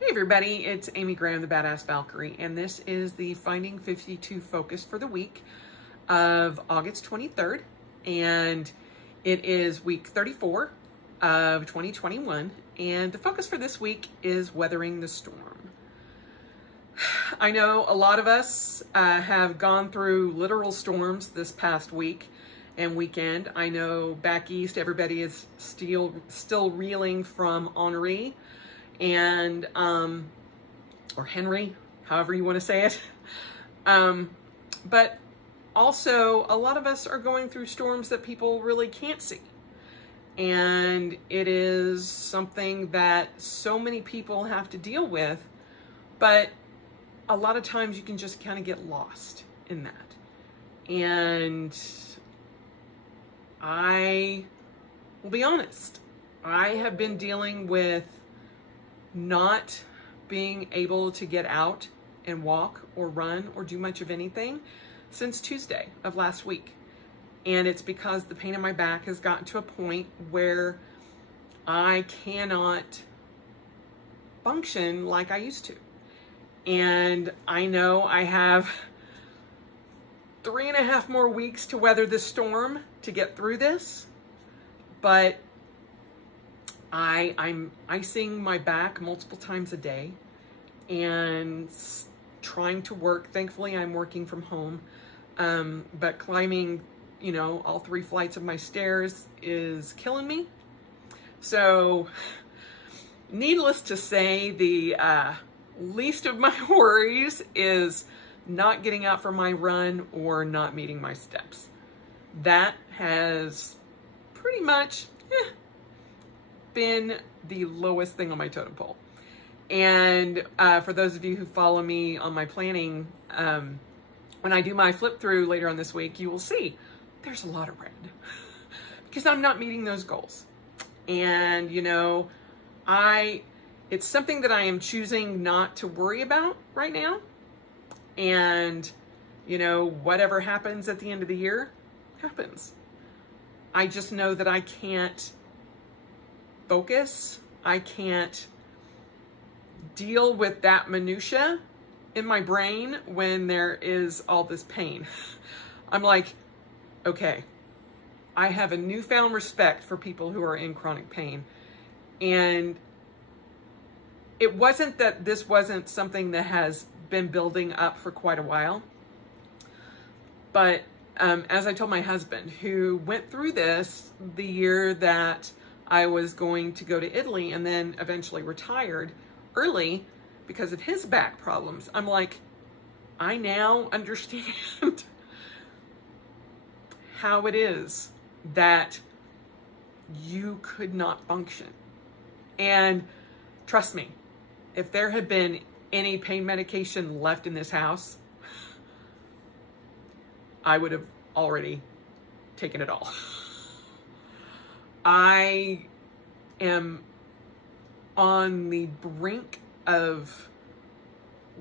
Hey everybody, it's Amy Graham, the Badass Valkyrie, and this is the Finding 52 focus for the week of August 23rd, and it is week 34 of 2021, and the focus for this week is weathering the storm. I know a lot of us have gone through literal storms this past week and weekend. I know back east everybody is still reeling from Henri, and or Henry, however you want to say it. But also a lot of us are going through storms that people really can't see. And it is something that so many people have to deal with, but a lot of times you can just kind of get lost in that. And I will be honest, I have been dealing with not being able to get out and walk or run or do much of anything since Tuesday of last week. And it's because the pain in my back has gotten to a point where I cannot function like I used to. And I know I have 3.5 more weeks to weather this storm to get through this, but I'm icing my back multiple times a day and trying to work. Thankfully, I'm working from home, but climbing, all 3 flights of my stairs is killing me. So needless to say, the least of my worries is not getting out for my run or not meeting my steps. That has pretty much been the lowest thing on my totem pole. And for those of you who follow me on my planning, when I do my flip through later on this week, you will see there's a lot of red because I'm not meeting those goals. And it's something that I am choosing not to worry about right now. And whatever happens at the end of the year happens. I just know that I can't focus. I can't deal with that minutia in my brain when there is all this pain. I'm like, okay, I have a newfound respect for people who are in chronic pain. And it wasn't that this wasn't something that has been building up for quite a while. But as I told my husband, who went through this the year that I was going to go to Italy and then eventually retired early because of his back problems, I'm like, I now understand how it is that you could not function. And trust me, if there had been any pain medication left in this house, I would have already taken it all. I am on the brink of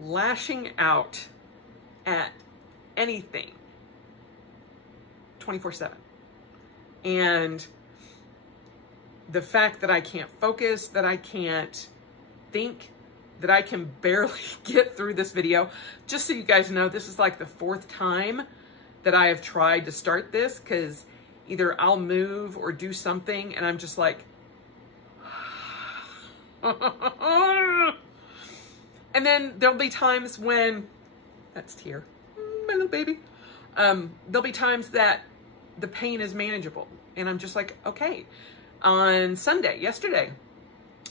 lashing out at anything 24/7. And the fact that I can't focus, that I can't think, that I can barely get through this video. Just so you guys know, this is like the 4th time that I have tried to start this, because either I'll move or do something and I'm just like, and then there'll be times when, that's Tear, my little baby. There'll be times that the pain is manageable and I'm just like, okay. On Sunday, yesterday,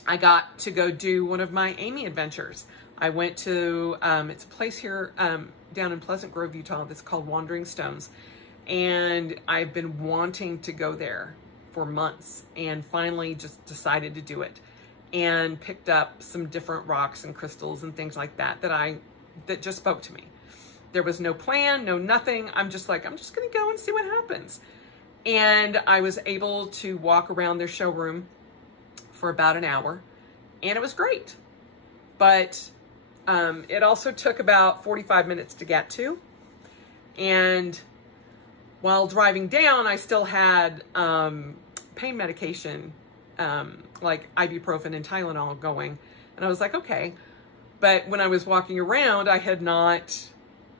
I got to go do one of my Amy adventures. I went to, it's a place here down in Pleasant Grove, Utah, that's called Wandering Stones. And I've been wanting to go there for months and finally just decided to do it. And picked up some different rocks and crystals and things like that that just spoke to me. There was no plan, no nothing. I'm just like, I'm just gonna go and see what happens. And I was able to walk around their showroom for about an hour, and it was great. But it also took about 45 minutes to get to. And while driving down, I still had pain medication, like ibuprofen and Tylenol going. And I was like, okay. But when I was walking around, I had not,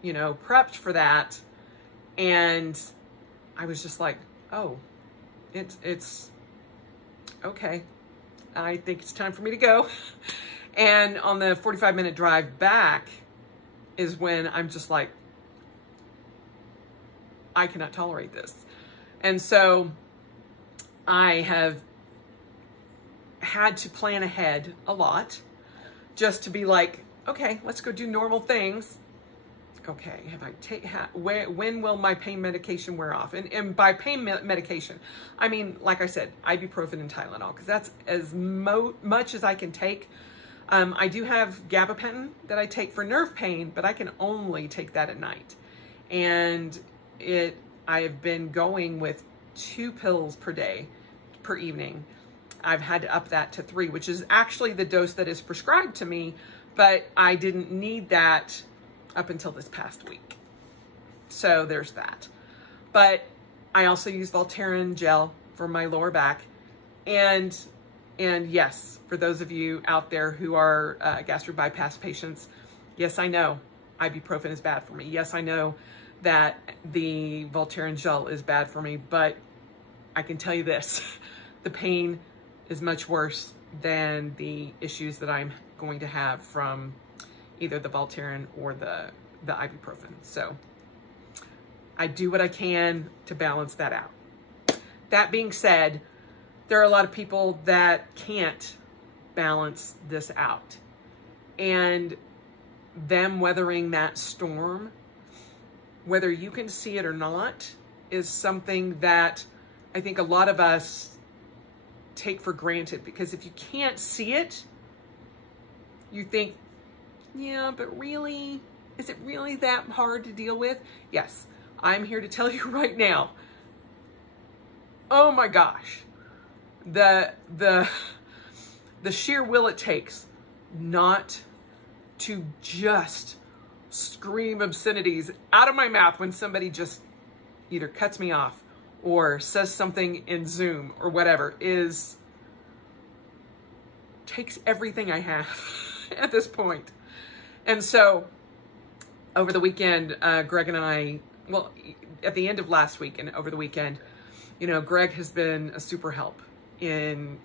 prepped for that. And I was just like, oh, it's okay. I think it's time for me to go. And on the 45-minute drive back is when I'm just like, I cannot tolerate this. And so I have had to plan ahead a lot just to be like, okay, let's go do normal things. Okay, when will my pain medication wear off? And by pain medication, I mean, like I said, ibuprofen and Tylenol, because that's as much as I can take. I do have gabapentin that I take for nerve pain, but I can only take that at night. And I have been going with 2 pills per evening. I've had to up that to 3, which is actually the dose that is prescribed to me, but I didn't need that up until this past week. So there's that. But I also use Voltaren gel for my lower back. And yes, for those of you out there who are gastric bypass patients, yes, I know ibuprofen is bad for me. Yes, I know that the Voltaren gel is bad for me, but I can tell you this, the pain is much worse than the issues that I'm going to have from either the Voltaren or the ibuprofen. So I do what I can to balance that out. That being said, there are a lot of people that can't balance this out. And them weathering that storm, whether you can see it or not, is something that I think a lot of us take for granted, because if you can't see it, you think, yeah, but really, is it really that hard to deal with? Yes, I'm here to tell you right now, oh my gosh, the sheer will it takes not to just scream obscenities out of my mouth when somebody just either cuts me off or says something in Zoom or whatever takes everything I have at this point. And so over the weekend, Greg and I, well, at the end of last week and over the weekend, Greg has been a super help in,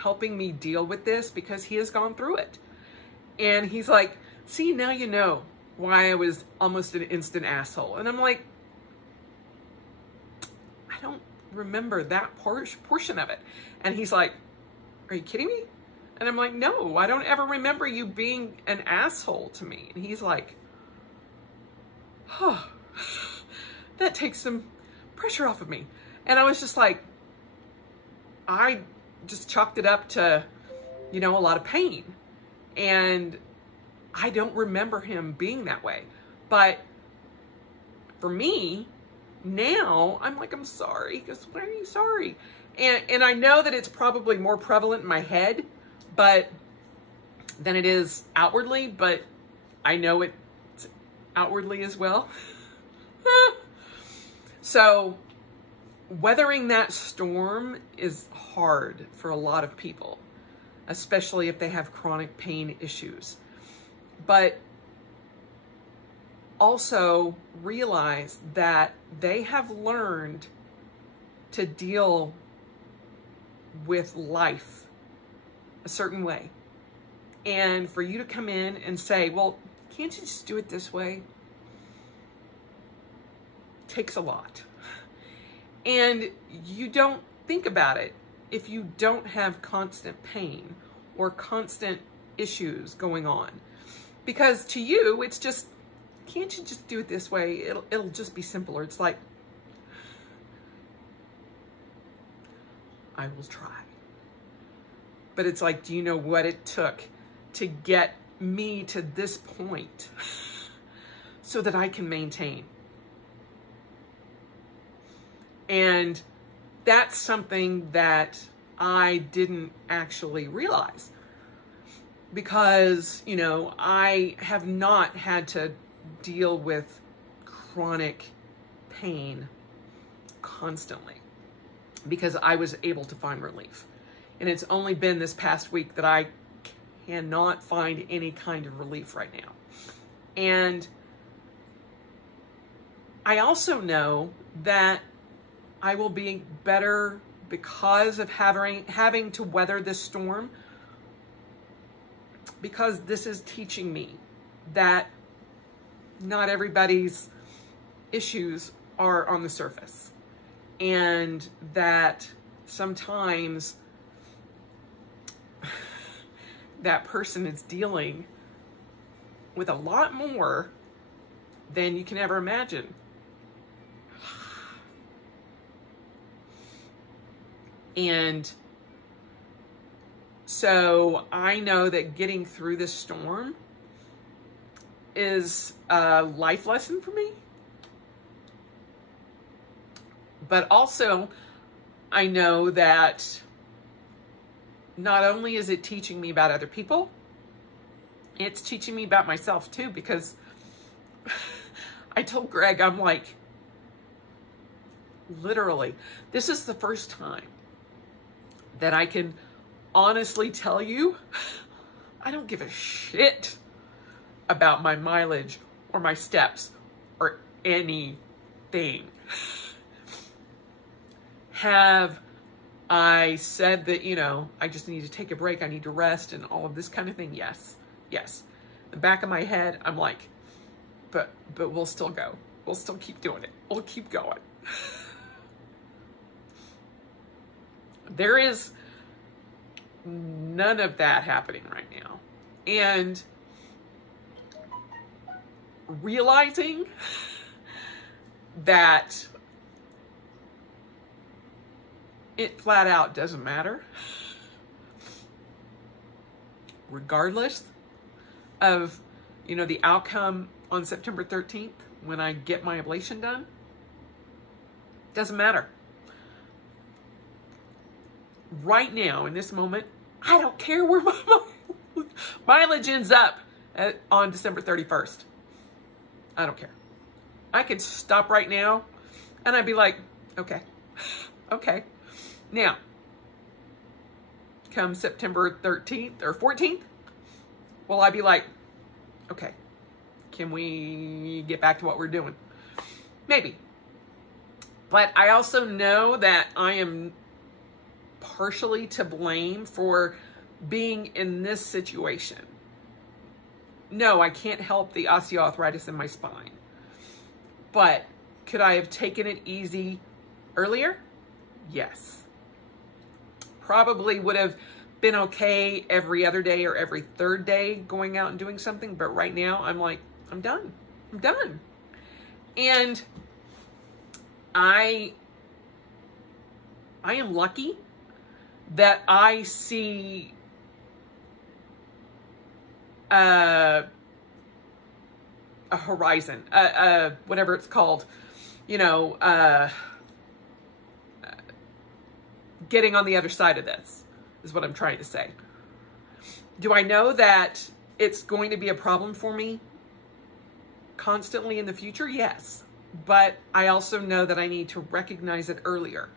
helping me deal with this, because he has gone through it. And he's like, see, now you know why I was almost an instant asshole. And I'm like, I don't remember that portion of it. And he's like, are you kidding me? And I'm like, no, I don't ever remember you being an asshole to me. And he's like, oh, that takes some pressure off of me. And I was just like, I just chalked it up to, a lot of pain. And I don't remember him being that way. But for me, now I'm like, I'm sorry. Because why are you sorry? And I know that it's probably more prevalent in my head than it is outwardly, but I know it's outwardly as well. So weathering that storm is hard for a lot of people, especially if they have chronic pain issues. But also realize that they have learned to deal with life a certain way. And for you to come in and say, well, can't you just do it this way? Takes a lot. And you don't think about it if you don't have constant pain or constant issues going on. Because to you, it's just, can't you just do it this way? It'll just be simpler. It's like, I will try. But it's like, do you know what it took to get me to this point so that I can maintain? And that's something that I didn't actually realize, because, I have not had to deal with chronic pain constantly, because I was able to find relief. And it's only been this past week that I cannot find any kind of relief right now. And I also know that I will be better because of having to weather this storm, because this is teaching me that not everybody's issues are on the surface, and that sometimes that person is dealing with a lot more than you can ever imagine. And so I know that getting through this storm is a life lesson for me. But also, I know that not only is it teaching me about other people, it's teaching me about myself too, because I told Greg, I'm like, literally, this is the first time that I can honestly tell you, I don't give a shit about my mileage or my steps or anything. Have I said that, you know, I just need to take a break, I need to rest and all of this kind of thing? Yes. Yes. The back of my head, I'm like, but we'll still go. We'll still keep doing it. We'll keep going. There is none of that happening right now. And realizing that it flat out doesn't matter, regardless of, you know, the outcome on September 13th when I get my ablation done, doesn't matter. Right now, in this moment, I don't care where my mileage ends up on December 31st. I don't care. I could stop right now and I'd be like, okay, okay. Now, come September 13th or 14th, will I be like, okay, can we get back to what we're doing? Maybe. But I also know that I am partially to blame for being in this situation. No, I can't help the osteoarthritis in my spine. But could I have taken it easy earlier? Yes. Probably would have been okay every other day or every third day going out and doing something. But right now I'm like, I'm done. I'm done. And I am lucky that I see a horizon, whatever it's called, you know, getting on the other side of this is what I'm trying to say. Do I know that it's going to be a problem for me constantly in the future? Yes. But I also know that I need to recognize it earlier.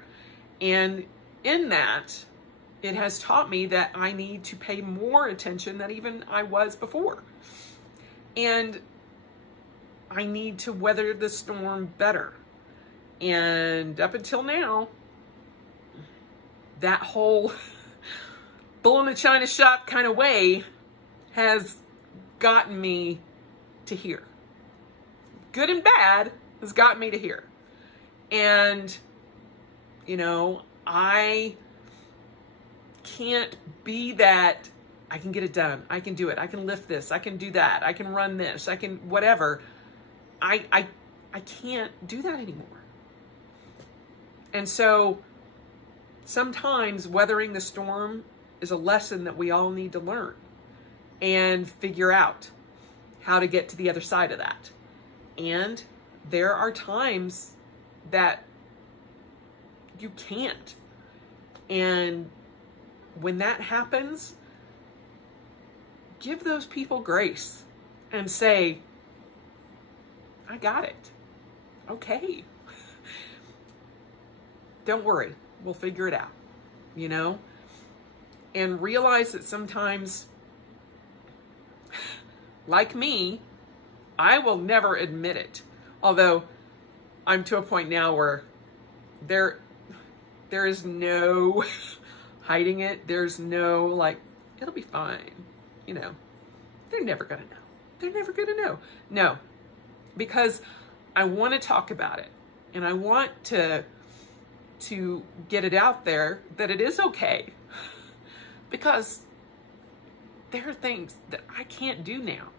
And in that, it has taught me that I need to pay more attention than even I was before. And I need to weather the storm better. And up until now, that whole bull in a china shop kind of way has gotten me to here. Good and bad has gotten me to here. And, you know, I can't be that I can get it done. I can do it. I can lift this. I can do that. I can run this. I can whatever. I can't do that anymore. And so sometimes weathering the storm is a lesson that we all need to learn and figure out how to get to the other side of that. And there are times that you can't. And when that happens, give those people grace and say, I got it. Okay. Don't worry. We'll figure it out, you know? And realize that sometimes like me, I will never admit it. Although I'm to a point now where there is no hiding it. There's no like, it'll be fine. You know, they're never going to know. They're never going to know. No, because I want to talk about it, and I want to get it out there that it is okay, because there are things that I can't do now.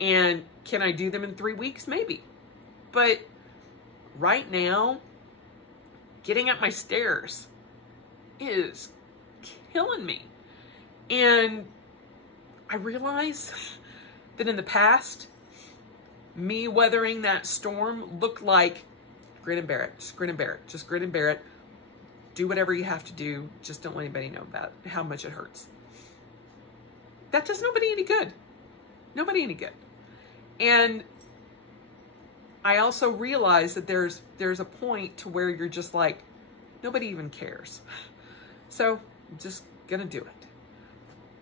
And can I do them in 3 weeks? Maybe. But right now, getting up my stairs is killing me. And I realize that in the past, me weathering that storm looked like grin and bear it, just grin and bear it, just grin and bear it. Do whatever you have to do. Just don't let anybody know about it, how much it hurts. That does nobody any good. Nobody any good. And I also realize that there's a point to where you're just like, nobody even cares. So I'm just gonna do it.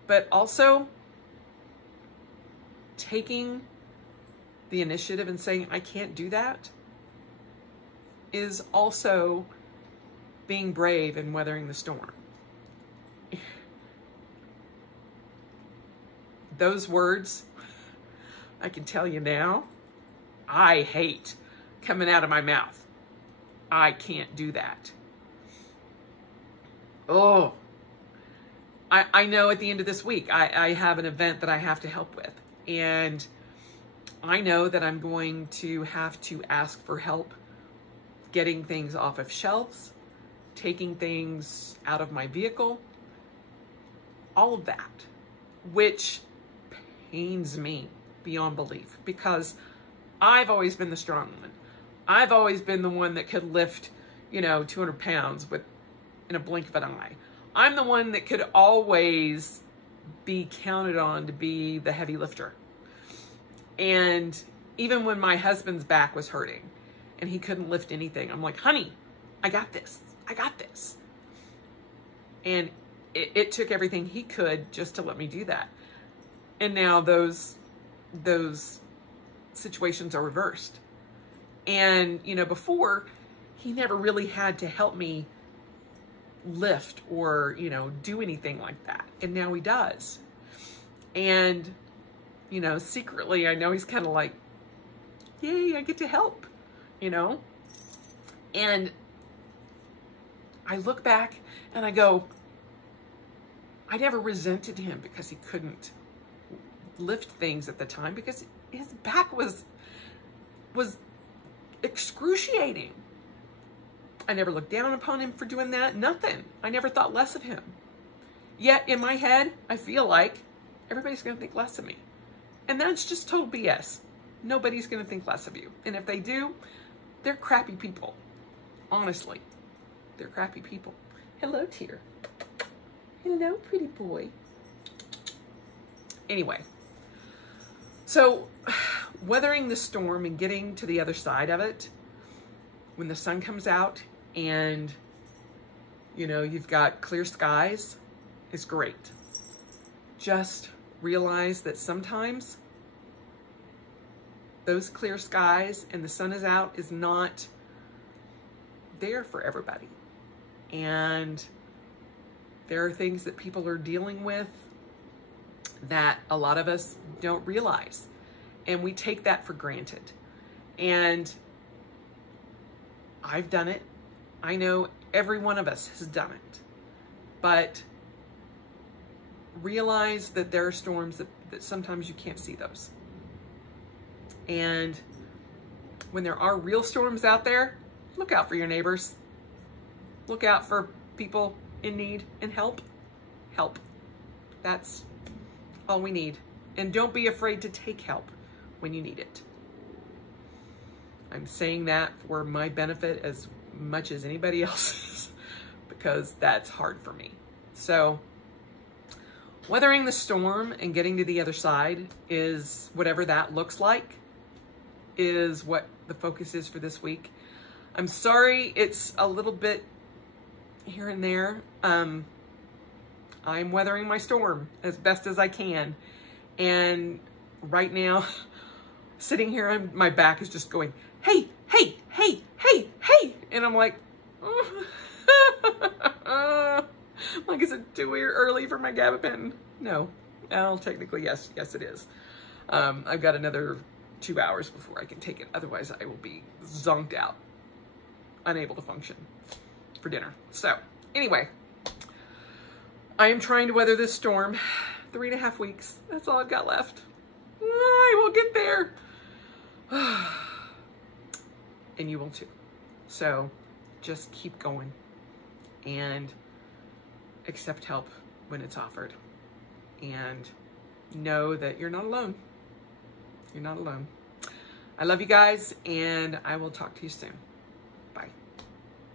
But also taking the initiative and saying, I can't do that, is also being brave and weathering the storm. Those words, I can tell you now, I hate coming out of my mouth. I can't do that. Oh, I know at the end of this week, I have an event that I have to help with. And I know that I'm going to have to ask for help getting things off of shelves, taking things out of my vehicle, all of that, which pains me beyond belief, because I've always been the strong one. I've always been the one that could lift, 200 pounds in a blink of an eye. I'm the one that could always be counted on to be the heavy lifter. And even when my husband's back was hurting and he couldn't lift anything, I'm like, honey, I got this. I got this. And it took everything he could just to let me do that. And now those situations are reversed. And, before, he never really had to help me lift or, do anything like that. And now he does. And, secretly, I know he's kind of like, yay, I get to help, And I look back and I go, I never resented him because he couldn't lift things at the time, because his back was excruciating. I never looked down upon him for doing that. Nothing. I never thought less of him. Yet in my head, I feel like everybody's going to think less of me. And that's just total BS. Nobody's going to think less of you. And if they do, they're crappy people. Honestly, they're crappy people. Hello, Tear. Hello, pretty boy. Anyway, so weathering the storm and getting to the other side of it, when the sun comes out and, you've got clear skies, is great. Just realize that sometimes those clear skies and the sun is out is not there for everybody. And there are things that people are dealing with that a lot of us don't realize. And we take that for granted. And I've done it. I know every one of us has done it. But realize that there are storms that sometimes you can't see those. And when there are real storms out there, look out for your neighbors. Look out for people in need and help. Help. That's all we need. And don't be afraid to take help when you need it. I'm saying that for my benefit as much as anybody else's, because that's hard for me. So weathering the storm and getting to the other side is whatever that looks like, is what the focus is for this week. I'm sorry it's a little bit here and there. I'm weathering my storm as best as I can. And right now, sitting here, my back is just going, hey, hey, hey, hey, hey. And I'm like, like, is it too early for my gabapentin? No. Well, technically, yes, it is. I've got another 2 hours before I can take it. Otherwise, I will be zonked out, unable to function for dinner. So, anyway, I am trying to weather this storm. 3.5 weeks. That's all I've got left. I will get there. And you will too. So, just keep going and accept help when it's offered. And know that you're not alone. You're not alone. I love you guys, and I will talk to you soon.